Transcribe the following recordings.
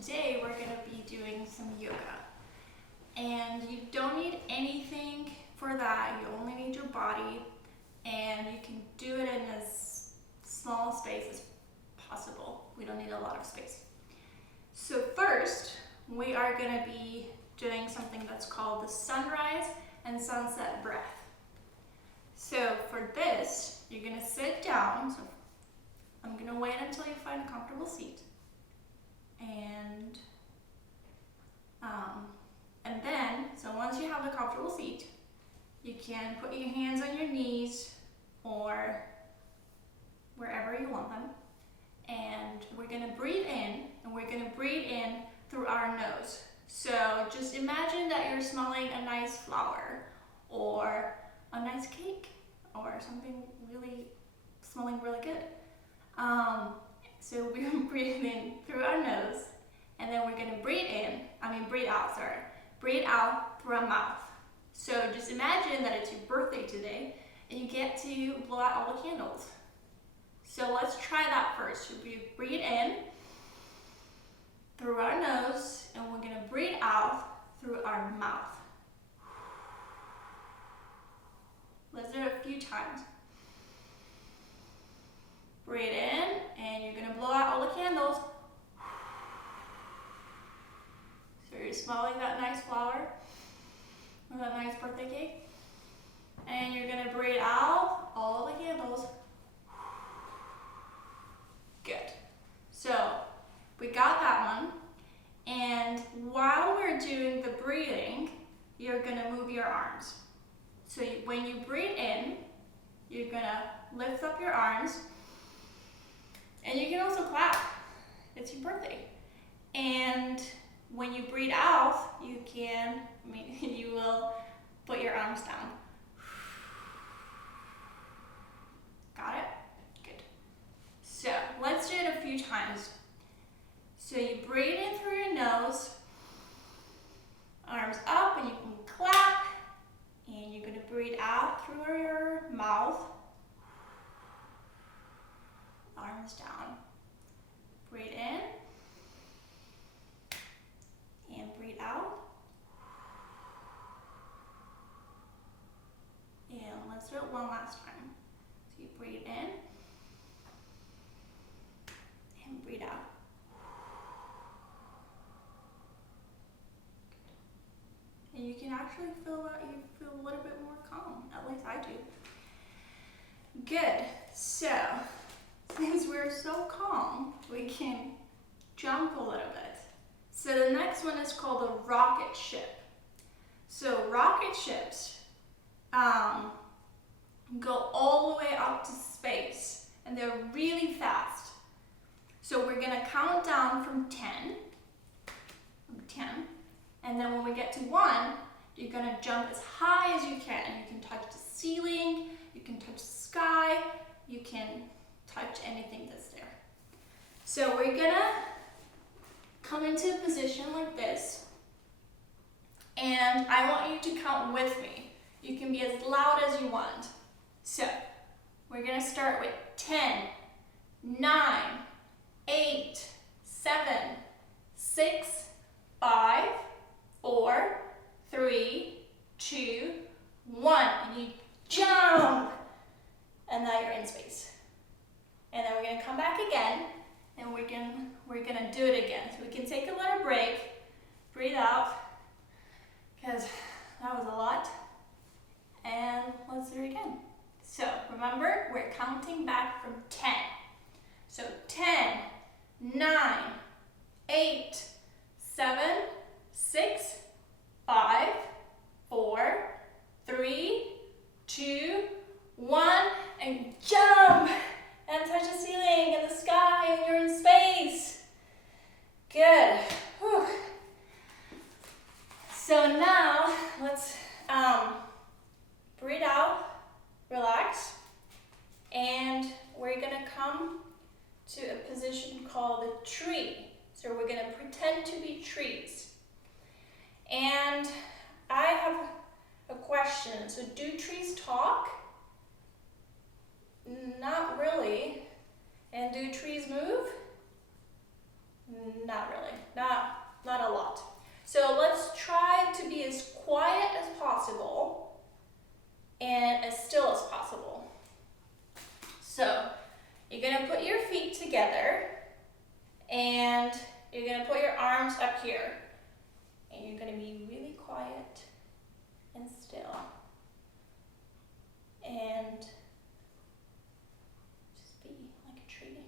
today we're going to be doing some yoga. And you don't need anything for that, you only need your body, and you can do it in as small space as possible. We don't need a lot of space. So first, we are going to be doing something that's called the sunrise and sunset breath. So for this, you're going to sit down. So I'm going to wait until you find a comfortable seat. And then, so once you have a comfortable seat, you can put your hands on your knees or wherever you want them. And we're going to breathe in, and we're going to breathe in through our nose. So just imagine that you're smelling a nice flower or a nice cake or something really smelling really good. So we're going to breathe in through our nose, and then we're going to breathe out through our mouth. So just imagine that it's your birthday today and you get to blow out all the candles. So let's try that first. So we breathe in through our nose, and we're going to breathe out through our mouth. Let's do it a few times. Breathe in, and you're going to blow out all the candles. So you're smelling that nice flower or that nice birthday cake. And you're going to breathe out all the candles. Good. So we got that one. And while we're doing the breathing, you're going to move your arms. So when you breathe in, you're going to lift up your arms. And you can also clap. It's your birthday. And when you breathe out, you will put your arms down. Got it? Good. So let's do it a few times. So you breathe in through your nose, arms up, and you can clap. And you're going to breathe out through your mouth, arms down. Breathe in and breathe out. And let's do it one last time. So you breathe in and breathe out. And you can actually feel that you feel a little bit more calm. At least I do. Good. So since we're so calm, we can jump a little bit. So the next one is called a rocket ship. So rocket ships go all the way up to space, and they're really fast. So we're gonna count down from 10, and then when we get to 1, you're gonna jump as high as you can. You can touch the ceiling, you can touch the sky, you can touch anything that's there. So we're gonna come into a position like this, and I want you to count with me. You can be as loud as you want. So we're gonna start with 10, 9, 8, 7, 6, 5, 4, 3, 2, 1, and you jump, and now you're in space. And then we're going to come back again, and we're going to do it again. So we can take a little break, breathe out, because that was a lot. And let's do it again. So remember, we're counting back from 10. So 10, 9, 8, 7, 6, 5, 4, 3, 2, 1, and jump! And touch the ceiling and the sky, and you're in space. Good. Whew. So now let's breathe out, relax, and we're gonna come to a position called a tree. So we're gonna pretend to be trees. And I have a question. So do trees talk? Not really. And do trees move? Not really, not a lot. So let's try to be as quiet as possible and as still as possible. So you're gonna put your feet together and you're gonna put your arms up here. And you're gonna be really quiet and still. And just be like a tree.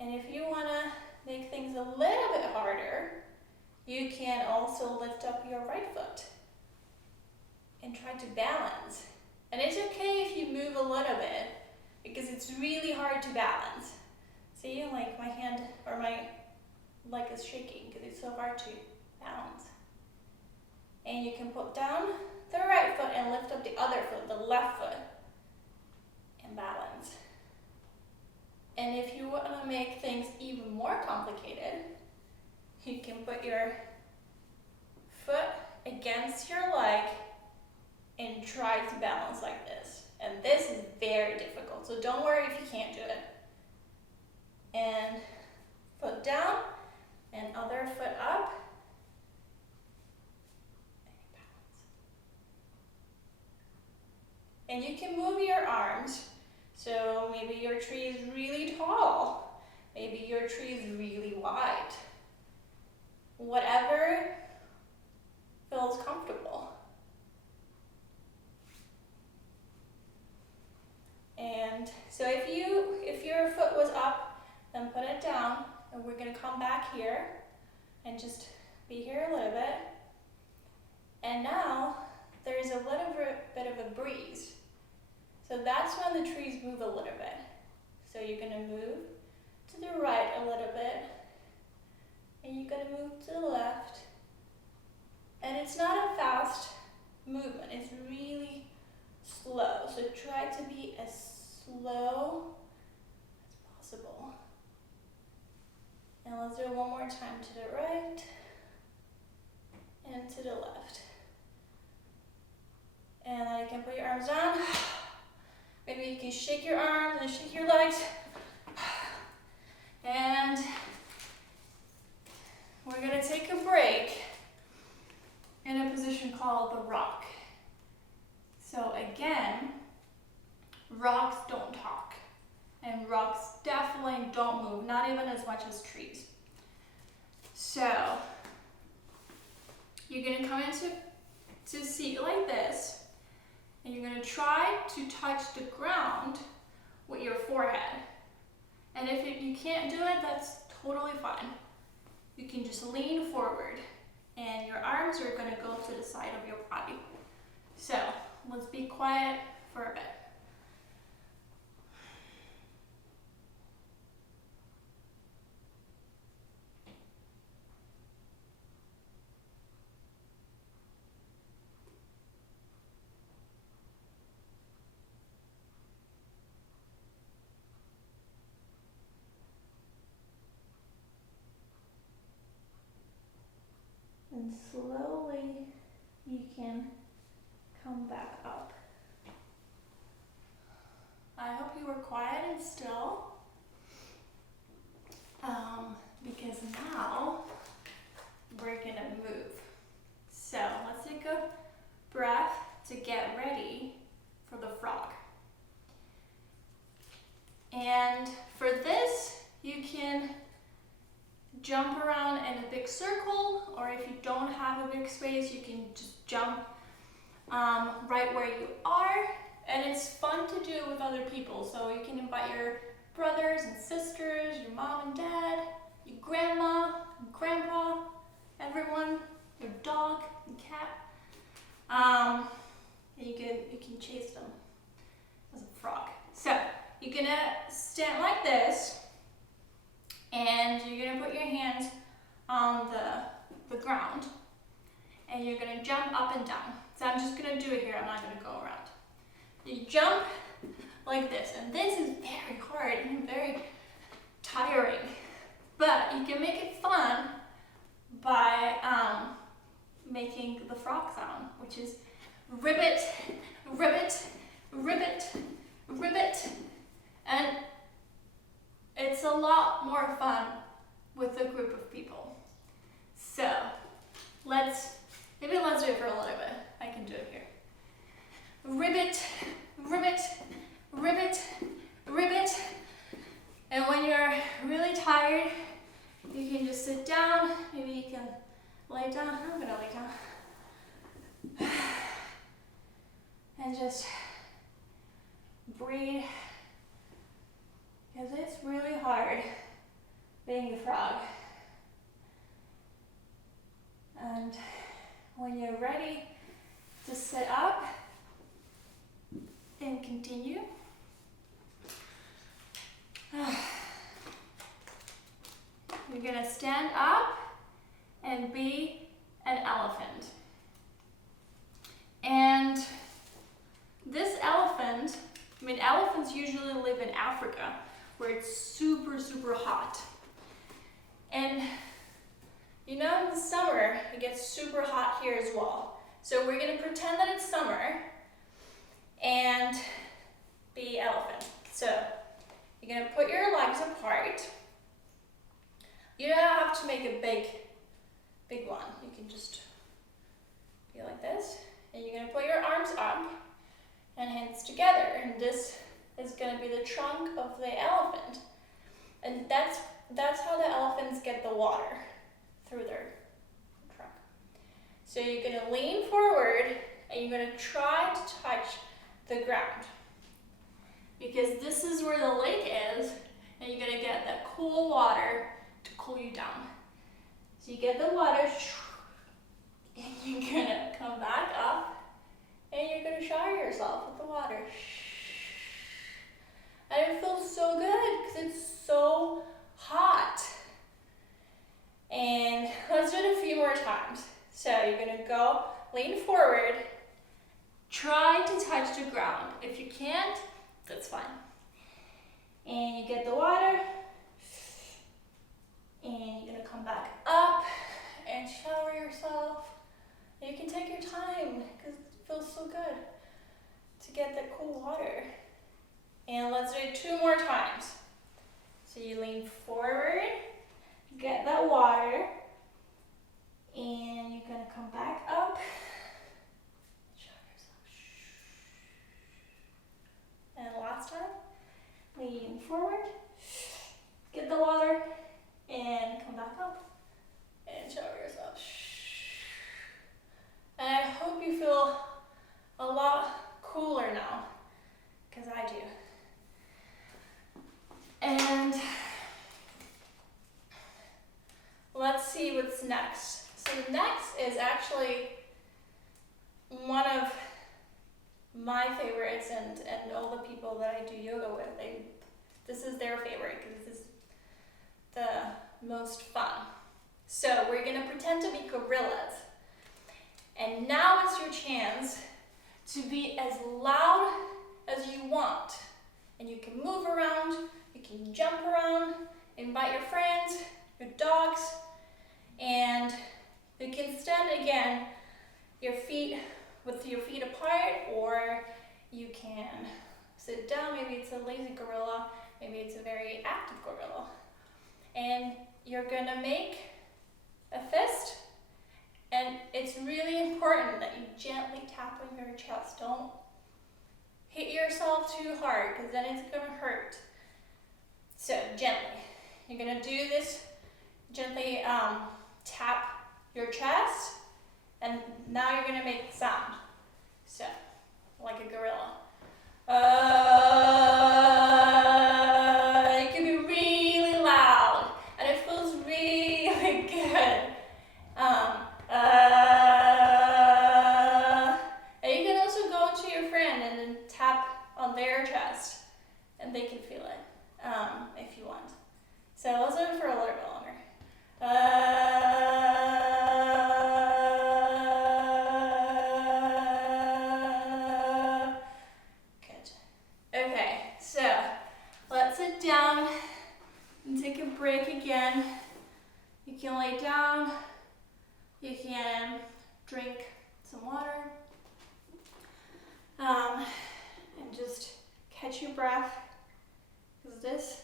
And if you wanna make things a little bit harder, you can also lift up your right foot and try to balance. And it's okay if you move a little bit because it's really hard to balance. See, like my hand or my leg is shaking because it's so hard to balance. And you can put down the right foot and lift up the other foot, the left foot, and balance. And if you want to make things even more complicated, you can put your foot against your leg and try to balance like this. And this is very difficult, so don't worry if you can't do it. And foot down, and other foot up. And you can move your arms. So maybe your tree is really tall. Maybe your tree is really wide. Whatever feels comfortable. And so if your foot was up, then put it down. And we're gonna come back here and just be here a little bit. And now there's a little bit of a breeze. So that's when the trees move a little bit. So you're gonna move to the right a little bit, and you're gonna move to the left. And it's not a fast movement, it's really slow. So try to be as slow as possible. And let's do it one more time to the right and to the left. And then you can put your arms down. Maybe you can shake your arms and shake your legs. And we're gonna take a break in a position called the rock. So again, rocks don't talk. And rocks definitely don't move, not even as much as trees. So you're gonna come into seat like this. And you're going to try to touch the ground with your forehead. And if you can't do it, that's totally fine. You can just lean forward and your arms are going to go to the side of your body. So let's be quiet for a bit. And slowly you can come back up. I hope you were quiet and still, because now we're gonna move. So let's take a breath to get ready for the frog. And for this, you can jump around in a big circle, or if you don't have a big space, you can just jump right where you are. And it's fun to do with other people. So you can invite your brothers and sisters, your mom and dad, your grandma, and grandpa, everyone, your dog and cat. And you can chase them as a frog. So you're gonna stand like this. And you're going to put your hands on the ground and you're going to jump up and down. So I'm just going to do it here, I'm not going to go around. You jump like this, and this is very hard and very tiring, but you can make it fun by making the frog sound, which is ribbit, ribbit, ribbit, ribbit, and it's a lot more fun with a group of people. So let's do it for a little bit. I can do it here. Ribbit, ribbit, ribbit, ribbit. And when you're really tired, you can just sit down. Maybe you can lay down. I'm gonna lay down. And just breathe. Because it's really hard being a frog. And when you're ready to sit up and continue, you're gonna stand up and be an elephant. And this elephant, elephants usually live in Africa where it's super, super hot. And in the summer, it gets super hot here as well. So we're gonna pretend that it's summer and be elephant. So you're gonna put your legs apart. You don't have to make a big one. You can just be like this. And you're gonna put your arms up and hands together. And this is gonna be the trunk of the elephant. And that's how the elephants get the water, through their trunk. So you're gonna lean forward and you're gonna try to touch the ground. Because this is where the lake is, and you're gonna get that cool water to cool you down. So you get the water, and you're gonna come back up, and you're gonna shower yourself with the water. And it feels so good, because it's so hot. And let's do it a few more times. So you're gonna go, lean forward, try to touch the ground. If you can't, that's fine. And you get the water, and you're gonna come back up and shower yourself. And you can take your time, because it feels so good to get that cool water. And let's do it 2 more times. So you lean forward, get that water, and you're gonna come back up, shower yourself. And last time, lean forward, get the water, and come back up, and shower yourself. And I hope you feel a lot cooler now, because I do. And let's see what's next. So next is actually one of my favorites, and all the people that I do yoga with, this is their favorite because this is the most fun. So we're gonna pretend to be gorillas. And now is your chance to be as loud as you want. And you can move around, you can jump around, invite your friends, your dogs, and you can stand again, with your feet apart, or you can sit down. Maybe it's a lazy gorilla, maybe it's a very active gorilla. And you're gonna make a fist, and it's really important that you gently tap on your chest. Don't hit yourself too hard, because then it's gonna hurt. So gently, you're gonna do this, gently tap your chest, and now you're gonna make the sound. So, like a gorilla. It can be really loud, and it feels really good. And you can also go to your friend and then tap on their chest, and they can feel it, if you want. So let's do it for a little bit longer. Good. Okay, so let's sit down and take a break again. You can lay down, you can drink some water, and just catch your breath, because this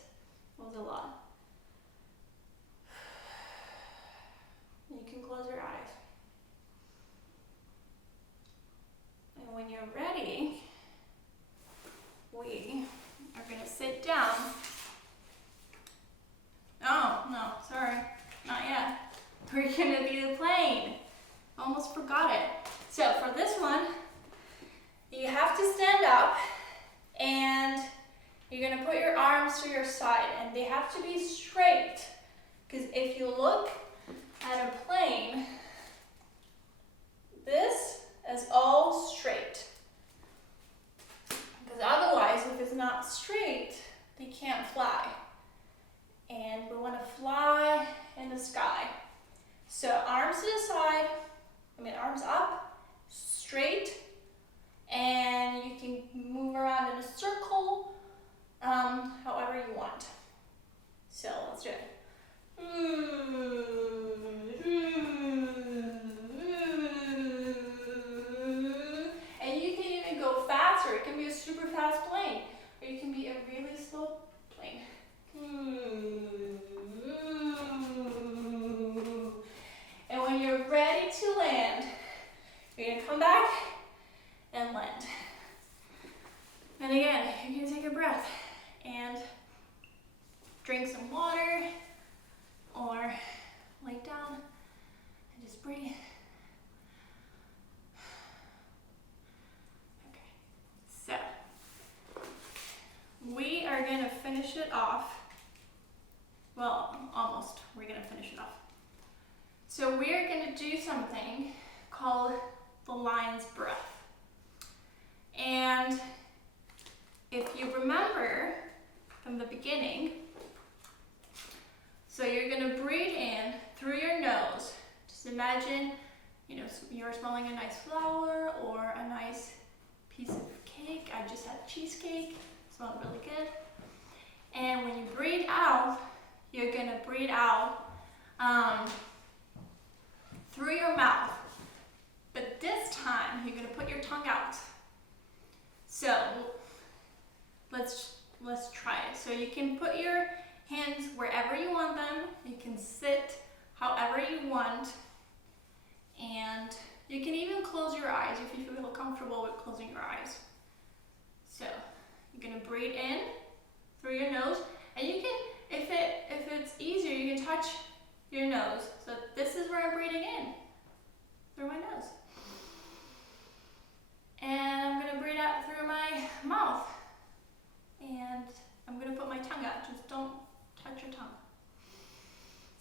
was a lot. close your eyes. And when you're ready, we are gonna sit down. Oh, no, sorry, not yet. We're gonna do the plane. Almost forgot it. So for this one, you have to stand up and you're gonna put your arms to your side and they have to be straight. Because if you look at a plane, this is all straight. Because otherwise, if it's not straight, they can't fly. And we want to fly in the sky. So arms to the side, arms up, straight, and you can move around in a circle, however you want. So let's do it. And you can even go faster. It can be a super fast plane, or you can be a really slow plane. And when you're ready to land, you're gonna come back and land. And again, you can take a breath and drink some water or lay down and just breathe. Okay, so we are gonna finish it off. Well, almost. We're gonna finish it off. So we're gonna do something called the lion's breath. And if you remember from the beginning, so you're gonna breathe in through your nose. Just imagine, you're smelling a nice flower or a nice piece of cake. I just had cheesecake, it smelled really good. And when you breathe out, you're gonna breathe out through your mouth. But this time, you're gonna put your tongue out. So let's try it. So you can put your hands wherever you want them. You can sit however you want. And you can even close your eyes if you feel comfortable with closing your eyes. So you're gonna breathe in through your nose. And you can, if it's easier, you can touch your nose. So this is where I'm breathing in, through my nose. And I'm gonna breathe out through my mouth. And I'm gonna put my tongue out, just don't touch your tongue.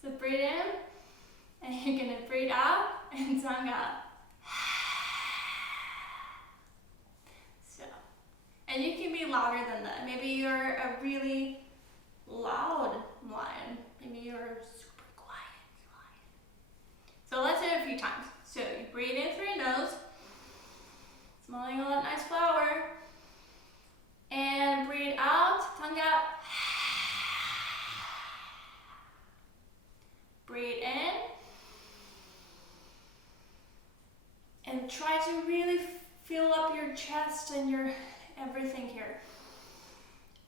So breathe in, and you're gonna breathe out, and tongue out. So, and you can be louder than that. Maybe you're a really loud lion. Maybe you're a super quiet lion. So let's do it a few times. So you breathe in through your nose, smelling all that nice flower, and breathe out, tongue out. Breathe in, and try to really fill up your chest and your everything here.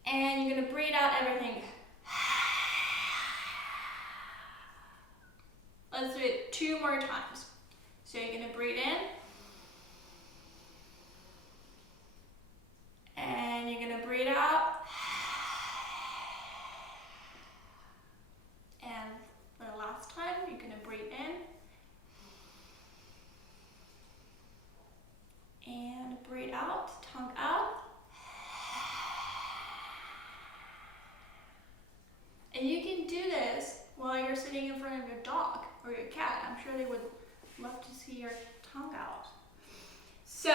And you're gonna breathe out everything. Let's do it 2 more times. So you're gonna breathe in, and you're gonna breathe out, and the last time you're gonna breathe in, and breathe out, tongue out. And you can do this while you're sitting in front of your dog or your cat. I'm sure they would love to see your tongue out. So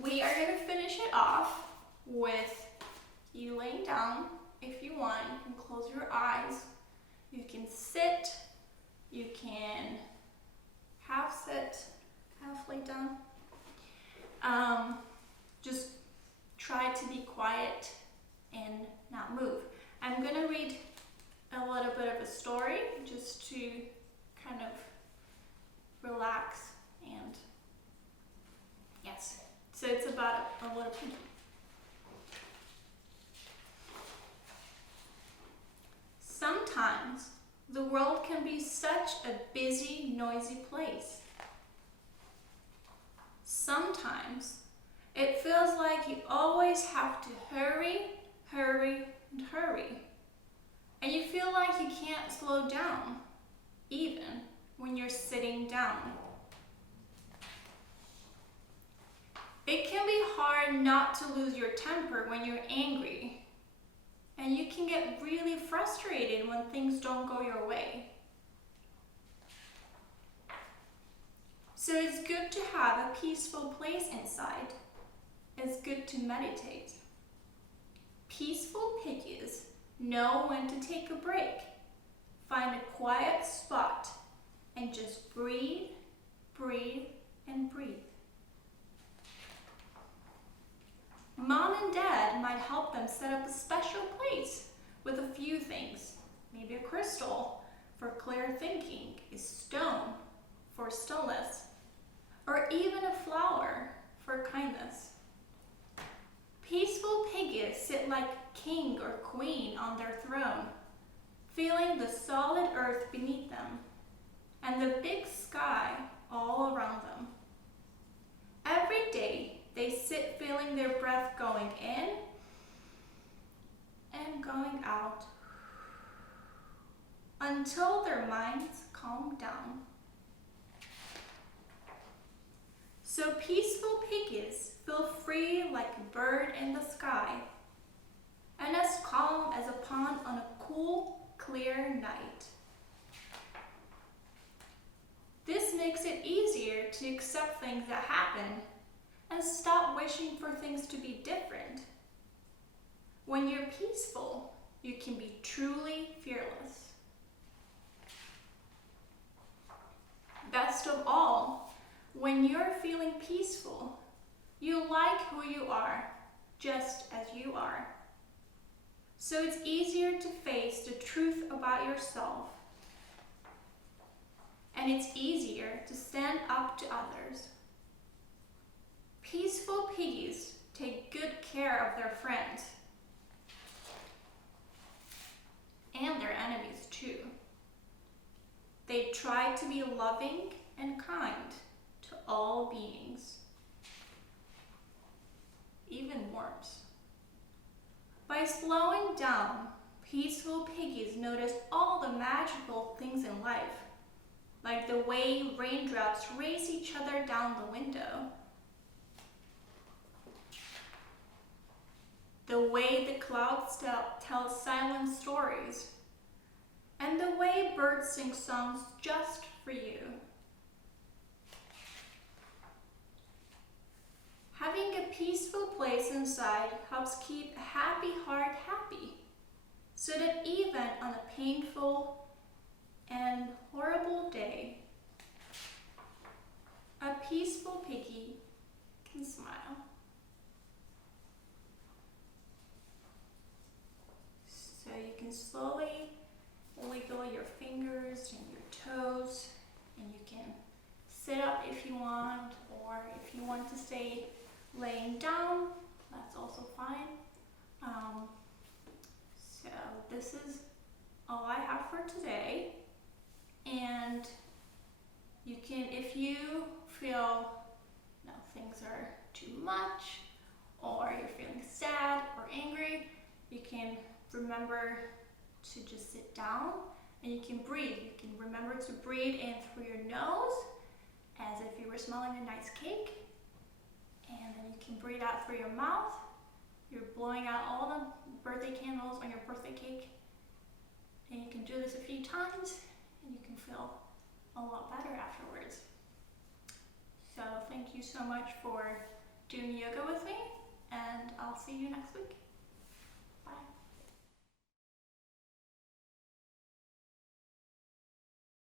we are gonna finish it off with you laying down. If you want, you can close your eyes. You can sit, you can half sit, half lay down. Just try to be quiet and not move. I'm gonna read a little bit of a story just to kind of relax and yes. So it's about a little pinky. Sometimes The world can be such a busy, noisy place. Sometimes it feels like you always have to hurry, hurry, and hurry. And you feel like you can't slow down, even when you're sitting down. It can be hard not to lose your temper when you're angry. And you can get really frustrated when things don't go your way. So it's good to have a peaceful place inside. It's good to meditate. Peaceful piggies know when to take a break. Find a quiet spot and just breathe, breathe, and breathe. Mom and Dad might help them set up a special place with a few things. Maybe a crystal for clear thinking, a stone for stillness, or even a flower for kindness. Peaceful piggies sit like king or queen on their throne, feeling the solid earth beneath them and the big sky all around them. Every day, they sit feeling their breath going in and going out until their minds calm down. So peaceful piggies feel free like a bird in the sky and as calm as a pond on a cool, clear night. This makes it easier to accept things that happen and stop wishing for things to be different. When you're peaceful, you can be truly fearless. Best of all, when you're feeling peaceful, you like who you are, just as you are. So it's easier to face the truth about yourself, and it's easier to stand up to others. Peaceful piggies take good care of their friends and their enemies too. They try to be loving and kind to all beings, even worms. By slowing down, peaceful piggies notice all the magical things in life, like the way raindrops race each other down the window, the way the clouds tell silent stories, and the way birds sing songs just for you. Having a peaceful place inside helps keep a happy heart happy, so that even on a painful and horrible day, a peaceful piggy can smile. So you can slowly wiggle your fingers and your toes, and you can sit up if you want, or if you want to stay laying down, that's also fine. So this is all I have for today, and you can, if you feel things are too much, or you're feeling sad or angry, you can remember to just sit down and you can breathe. You can remember to breathe in through your nose as if you were smelling a nice cake, and then you can breathe out through your mouth. You're blowing out all the birthday candles on your birthday cake, and you can do this a few times and you can feel a lot better afterwards. So thank you so much for doing yoga with me, and I'll see you next week.